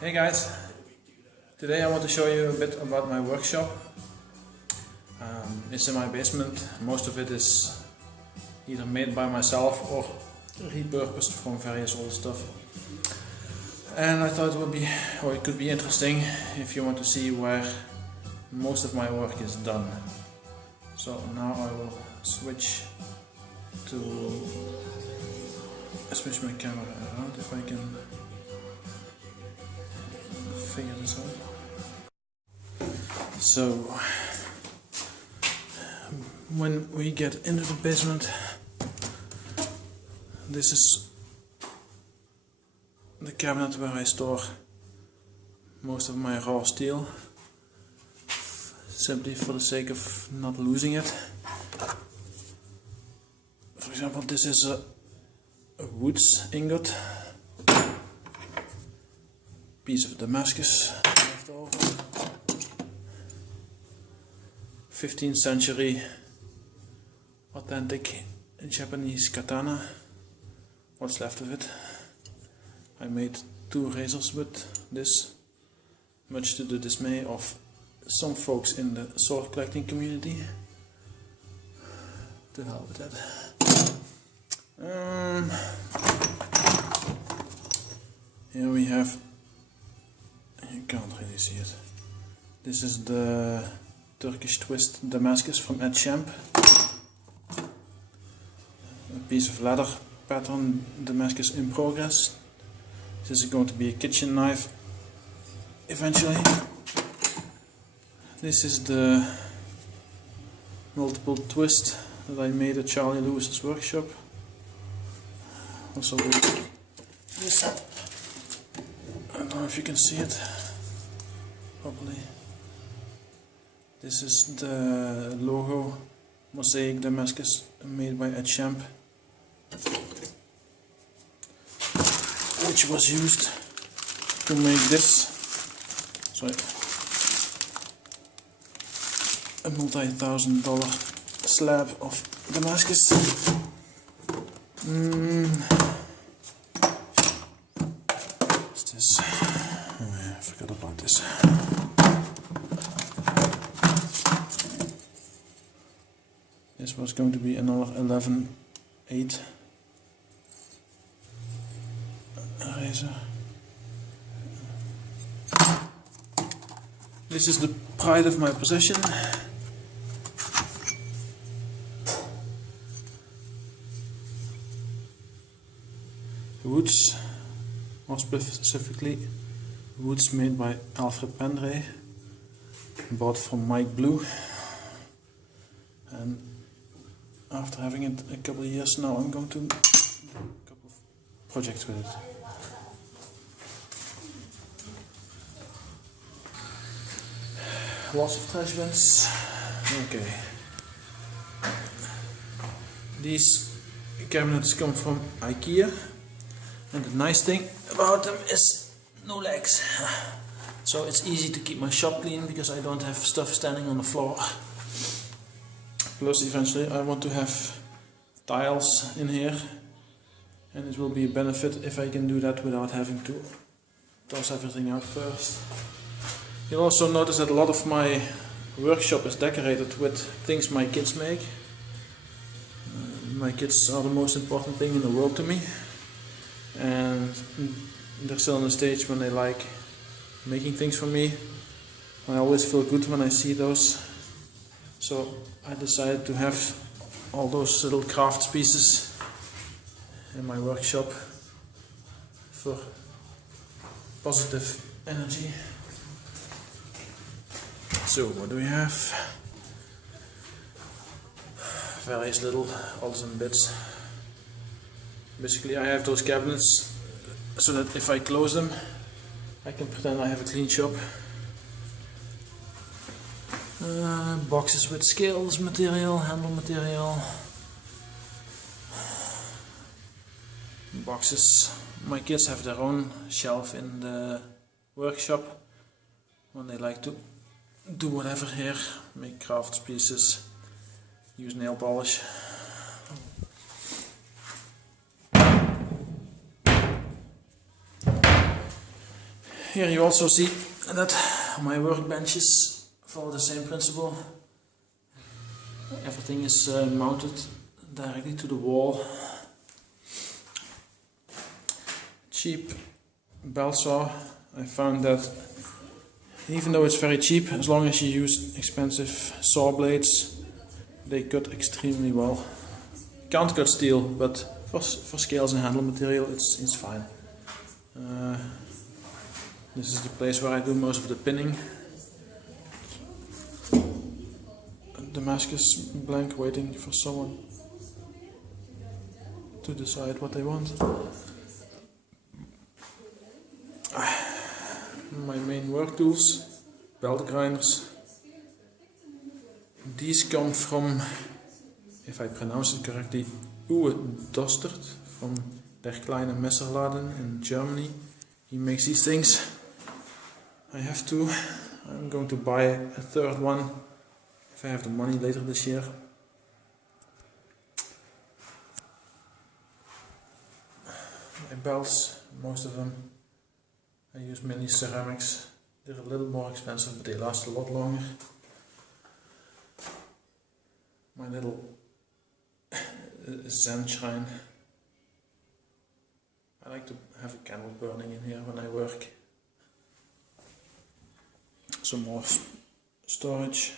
Hey guys, today I want to show you a bit about my workshop. It's in my basement. Most of it is either made by myself or repurposed from various old stuff. And I thought it could be interesting if you want to see where most of my work is done. So now I will switch my camera around if I can figure this out. So when we get into the basement, this is the cabinet where I store most of my raw steel, simply for the sake of not losing it. For example, this is a Woods ingot, piece of Damascus left over, 15th century authentic Japanese katana, what's left of it. I made 2 razors with this, much to the dismay of some folks in the sword collecting community. To hell with that. Here we have, you can't really see it, this is the Turkish twist Damascus from Ed Champ, a piece of leather pattern Damascus in progress. This is going to be a kitchen knife eventually. This is the multiple twist that I made at Charlie Lewis's workshop. Also with this, I don't know if you can see it properly. This is the logo mosaic Damascus made by Ed Champ, which was used to make this, a multi-$1,000 slab of Damascus. What's this? Oh yeah, I forgot about this. This was going to be another 11/8 razor. This is the pride of my possession. Woods, more specifically Woods made by Alfred Pendray, bought from Mike Blue, and after having it a couple of years now, I'm going to do a couple of projects with it. Lots of trash bins. Okay. These cabinets come from IKEA. And the nice thing about them is no legs. So it's easy to keep my shop clean because I don't have stuff standing on the floor. Plus eventually I want to have tiles in here, and it will be a benefit if I can do that without having to toss everything out first. You'll also notice that a lot of my workshop is decorated with things my kids make. My kids are the most important thing in the world to me. And they're still on the stage when they like making things for me. I always feel good when I see those. So I decided to have all those little crafts pieces in my workshop for positive energy. So what do we have? Various little odds and bits. Basically I have those cabinets so that if I close them I can pretend I have a clean shop. Boxes with scales material, handle material. Boxes. My kids have their own shelf in the workshop when they like to do whatever here, make crafts pieces, use nail polish. Here you also see that my workbenches follow the same principle. Everything is mounted directly to the wall. Cheap belt saw. I found that even though it's very cheap, as long as you use expensive saw blades, they cut extremely well. Can't cut steel, but for scales and handle material it's fine. This is the place where I do most of the pinning. Damascus blank, waiting for someone to decide what they want. My main work tools, belt grinders. These come from, if I pronounce it correctly, Uwe Dostert from Der Kleine Messerladen in Germany. He makes these things. I'm going to buy a third one if I have the money later this year. My belts, most of them, I use mainly ceramics. They're a little more expensive, but they last a lot longer. My little Zen shrine. I like to have a candle burning in here when I work. Some more storage.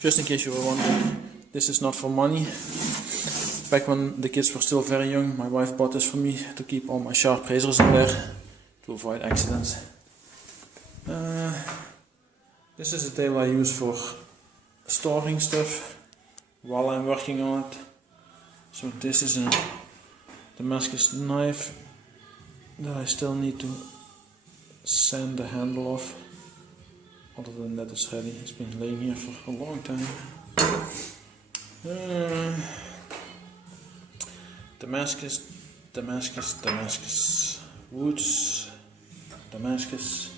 Just in case you were wondering, this is not for money. Back when the kids were still very young, my wife bought this for me to keep all my sharp razors in there to avoid accidents. This is a table I use for storing stuff while I'm working on it. So this is a Damascus knife that I still need to sand the handle off. Other than that, it's ready. It's been laying here for a long time. Damascus, woods, Damascus.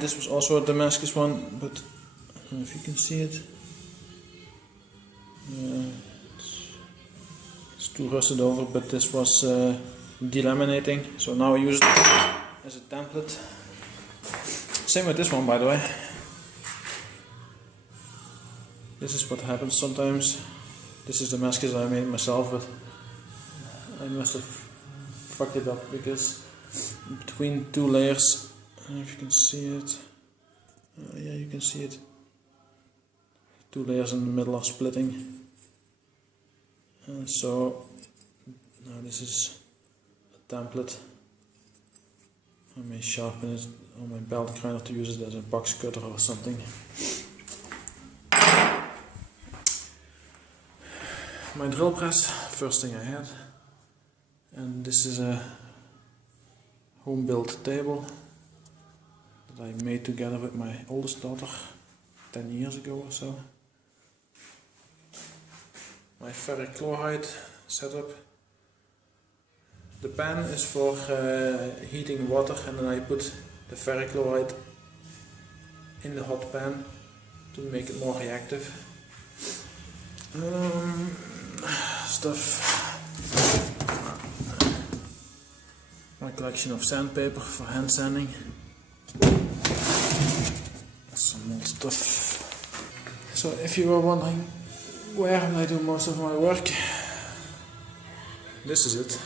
This was also a Damascus one, but I don't know if you can see it. It's too rusted over, but this was delaminating, so now I use it as a template. Same with this one, by the way. This is what happens sometimes. This is Damascus I made myself, but I must have fucked it up because between two layers, I don't know if you can see it. Yeah, you can see it. Two layers in the middle are splitting. So now this is a template. I may sharpen it on my belt grinder to use it as a box cutter or something. My drill press, first thing I had. And this is a home built table that I made together with my oldest daughter 10 years ago or so. My ferric chloride setup. The pan is for heating water, and then I put the ferric chloride in the hot pan to make it more reactive. Stuff. My collection of sandpaper for hand sanding. Some old stuff. So if you were wondering where I do most of my work, this is it.